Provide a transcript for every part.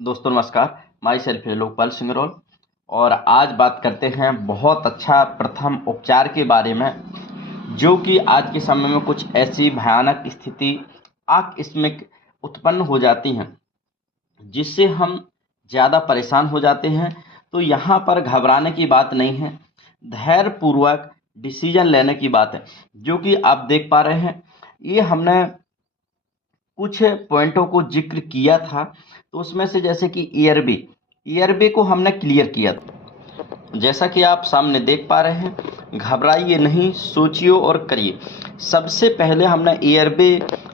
दोस्तों नमस्कार। My self है लोकपाल सिंगरौल और आज बात करते हैं बहुत अच्छा प्रथम उपचार के बारे में, जो कि आज के समय में कुछ ऐसी भयानक स्थिति आकस्मिक उत्पन्न हो जाती हैं जिससे हम ज़्यादा परेशान हो जाते हैं। तो यहाँ पर घबराने की बात नहीं है, धैर्यपूर्वक डिसीजन लेने की बात है, जो कि आप देख पा रहे हैं। ये हमने कुछ पॉइंटों को जिक्र किया था, तो उसमें से जैसे कि ईयरबे को हमने क्लियर किया था। जैसा कि आप सामने देख पा रहे हैं, घबराइए नहीं, सोचिए और करिए। सबसे पहले हमने ईयरबे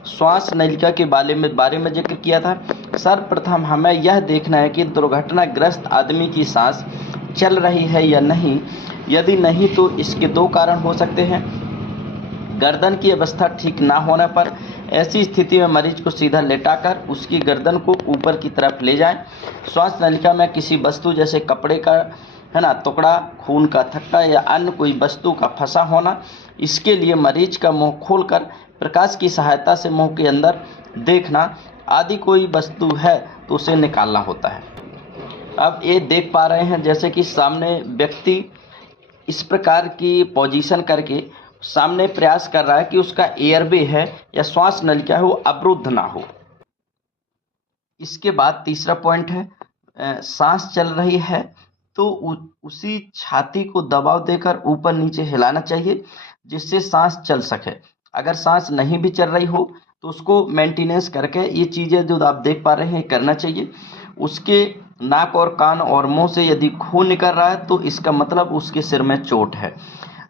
श्वास नलिका के बारे में जिक्र किया था। सर्वप्रथम हमें यह देखना है कि दुर्घटनाग्रस्त आदमी की सांस चल रही है या नहीं। यदि नहीं तो इसके दो कारण हो सकते हैं। गर्दन की अवस्था ठीक ना होने पर ऐसी स्थिति में मरीज को सीधा लेटाकर उसकी गर्दन को ऊपर की तरफ ले जाएं। श्वास नलिका में किसी वस्तु जैसे कपड़े का टुकड़ा, खून का थक्का या अन्य कोई वस्तु का फंसा होना, इसके लिए मरीज का मुंह खोलकर प्रकाश की सहायता से मुंह के अंदर देखना आदि कोई वस्तु है तो उसे निकालना होता है। अब ये देख पा रहे हैं जैसे कि सामने व्यक्ति इस प्रकार की पोजीशन करके सामने प्रयास कर रहा है कि उसका एयरवे है या श्वास नलिका है वो अवरुद्ध ना हो। इसके बाद तीसरा पॉइंट है, सांस चल रही है तो उसी छाती को दबाव देकर ऊपर नीचे हिलाना चाहिए जिससे सांस चल सके। अगर सांस नहीं भी चल रही हो तो उसको मेंटेनेंस करके ये चीज़ें जो आप देख पा रहे हैं करना चाहिए। उसके नाक और कान और मुंह से यदि खून निकल रहा है तो इसका मतलब उसके सिर में चोट है,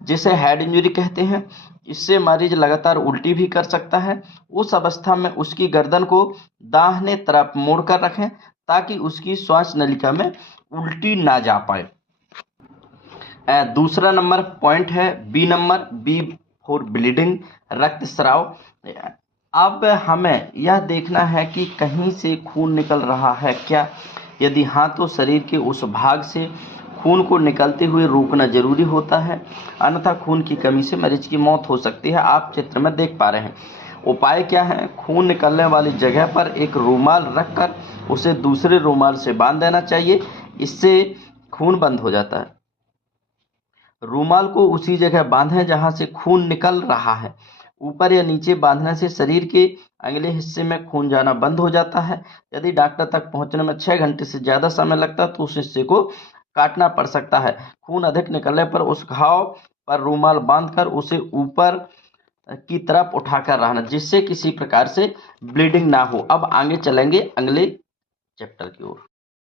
जिसे हेड इंजरी कहते हैं। इससे मरीज लगातार उल्टी भी कर सकता है। उस अवस्था में उसकी गर्दन को दाहिने तरफ मोड़कर रखें ताकि उसकी श्वास नलिका में उल्टी ना जा पाए। दूसरा नंबर पॉइंट है बी फॉर ब्लीडिंग, रक्तस्राव। अब हमें यह देखना है कि कहीं से खून निकल रहा है क्या। यदि हाँ तो शरीर के उस भाग से खून को निकलते हुए रोकना जरूरी होता है, अन्यथा खून की कमी से मरीज की मौत हो सकती है। आप चित्र में देख पा रहे हैं। उपाय क्या है? खून निकलने वाली जगह पर एक रूमाल रखकर उसे दूसरे रूमाल से बांध देना चाहिए, इससे खून बंद हो जाता है। रूमाल को उसी जगह बांधें जहां से खून निकल रहा है। ऊपर या नीचे बांधने से शरीर के अगले हिस्से में खून जाना बंद हो जाता है। यदि डॉक्टर तक पहुंचने में 6 घंटे से ज़्यादा समय लगता है तो उस हिस्से को काटना पड़ सकता है। खून अधिक निकलने पर उस घाव पर रूमाल बांधकर उसे ऊपर की तरफ उठाकर रहना, जिससे किसी प्रकार से ब्लीडिंग ना हो। अब आगे चलेंगे अगले चैप्टर की ओर।